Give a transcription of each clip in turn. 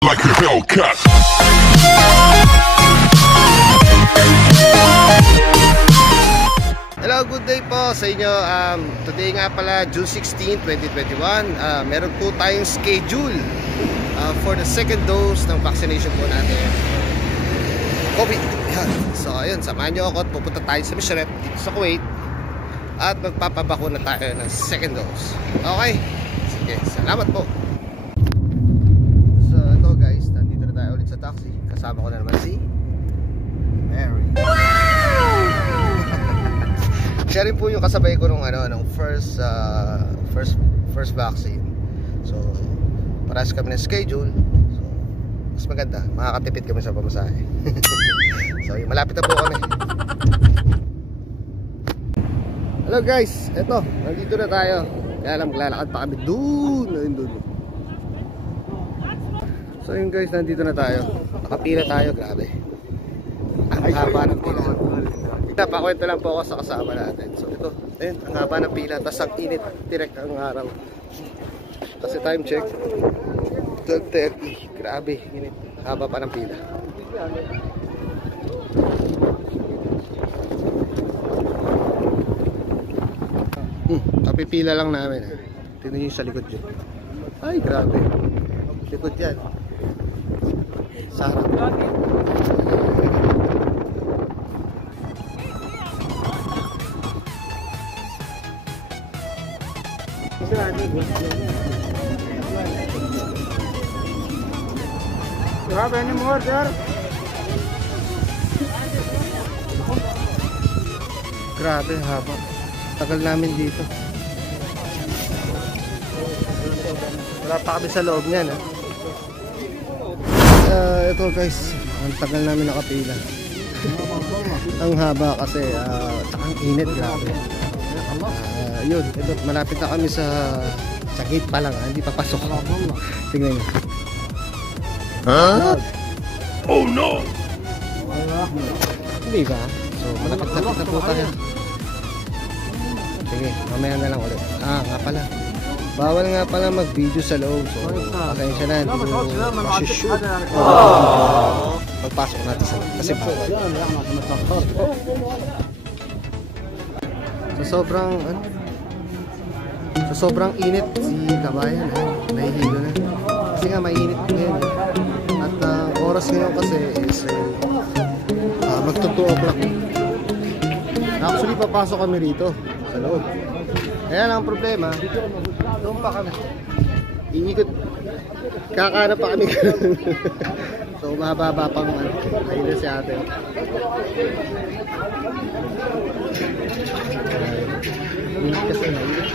like a Hellcat. Hello, good day po sa inyo. Today nga pala, June 16, 2021. Meron po tayong schedule for the second dose ng vaccination po natin. COVID. So ayun, samahan nyo ako at pupunta tayo sa Misrep dito sa Kuwait at magpapabakuna tayo ng second dose. Okay? Sige, salamat po. So ito guys, nandito na tayo ulit sa taxi. Kasama ko na naman si Mary. Siya rin po yung kasabay ko nung first vaccine. So parehas kami ng schedule. So mas maganda, makakatipid kami sa pamasahe. So malapit na po kami. Hello guys, eto, nandito na tayo. Kaya lang maglalakad pa kami doon. So yun guys, nandito na tayo. Nakapila tayo, grabe. Ang haba ng pila. Pakwento lang po ako sa kasama natin. So ito, ayun, ang haba ng pila. Tapos ang init, direct ang araw. Kasi time check 12:30. Grabe, init. Haba pa ng pila. Kapipila lang namin. Tingnan nyo yung sa likod yun. Ay, grabe. Likod yan. Sarap. You have any more there? Grabe, haba. Tagal namin dito. Wala pa kami sa loob niyan. Ito guys, ang tagal namin nakapila. Ang haba kasi, tsaka ang init, grabe. Yun, ito, malapit na kami sa gate pa lang, hindi pa pasok. Tingnan nyo. Huh? Oh no! Hindi ba? So malapit na po tayo. Sige, mamaya na lang ulit. Nga pala, bawal nga pala mag video sa loob. So pasensya na, hindi ko masishoot pagpasok natin sa loob kasi bawal. Sa sobrang init si kabayan, nahihilo na. Kasi nga mainit ngayon. At oras ngayon kasi is magto 2 o'clock. Actually papasok kami rito sa loob. Kaya lang ang problema, doon pa kami. Iikot. Kakana pa kami. So mababa pang ayun si ate. Init kasi mainit.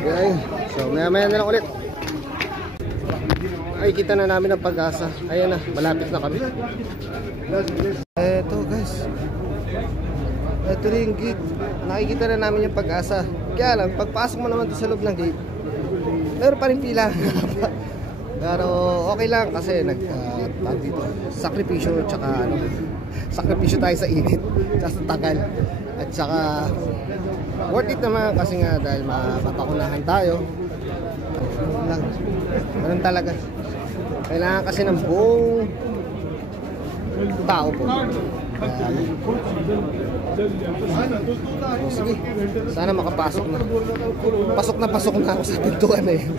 Okay, so maya na lang ulit. Ay, kita na namin ang Pag-asa. Ayan na, malapit na kami. Eto guys, eto rin yung gate. Nakikita na namin yung Pag-asa. Kaya lang, pagpasok mo naman sa loob ng gate, meron pa rin pila. Pero okay lang kasi sakripisyo tsaka sakripisyo tayo sa init tsaka sa tagal at saka worth it naman kasi nga dahil mapapakunahan tayo. Ganun talaga, kailangan kasi ng buong tao po. Sige, sana makapasok na. Pasok na ako sa pintuan na yun.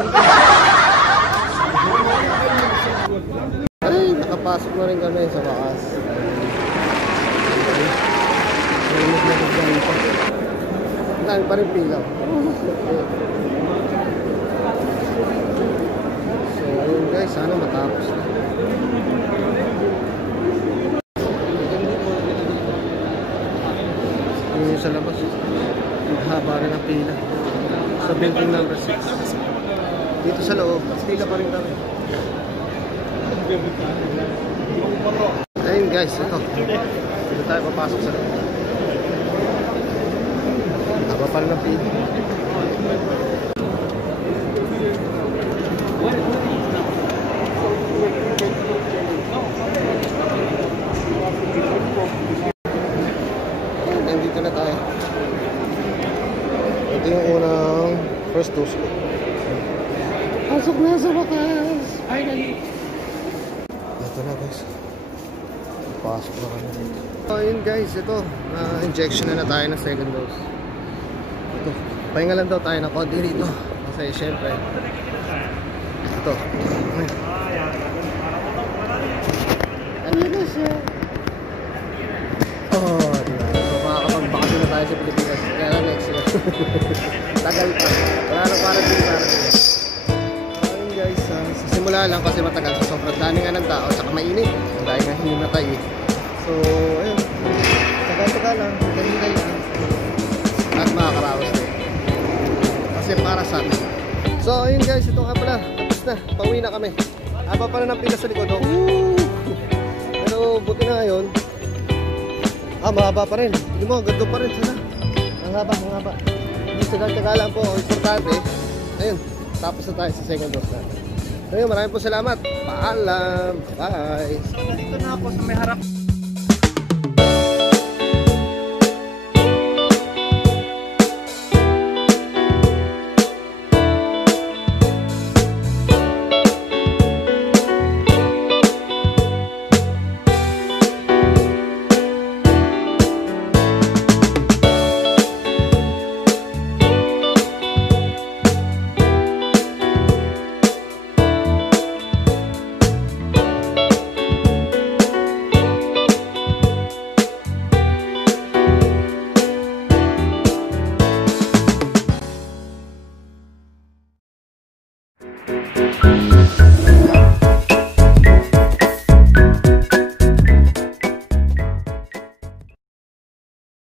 Ay, nakapasok na rin kami sa wakas. Ang dami pa rin pila. So ayun guys, sana matapos na. Yun sa labas, ang haba rin ang pila sa building number 6. Dito sa loob, pila pa rin kami. Ayun guys, ito. Dito tayo papasok sa loob. Haba pa rin ang pila. Nandito na tayo. Pasok na sa wakas. Finally. Ito na guys. Pasok na kami dito. So yun guys, ito. Injection na tayo ng second dose. Ito. Pahinga lang daw tayo ng konti dito. Kasi syempre. Ito. Ayun na siya. Oh, diba? So makakapag-bakasyon na tayo sa Pilipinas. Kaya lang next year. Tagal pa. Wala na para din. Ayun guys, sa simula lang kasi matagal sa sobrang dami nga ng tao. Saka mainit. Dahil nga himatay eh. So, ayun. Tagal-tagal lang. Ganyan lang. At makakaraos din. Kasi para sa amin. So, ayun guys. Ito nga pala. Tapos na. Pauwi na kami. Haba pa na ng pila sa likod. Oh. Pero buti na ngayon. Mahaba pa rin. Hindi mo, ganda pa rin. Sana. Ang haba. Hindi tagal-tagal lang po. Importante. Ayun. Tapos na tayo sa second dose natin. Ayun, maraming po salamat. Paalam. Bye. Dito na ako sa may harap. Bye.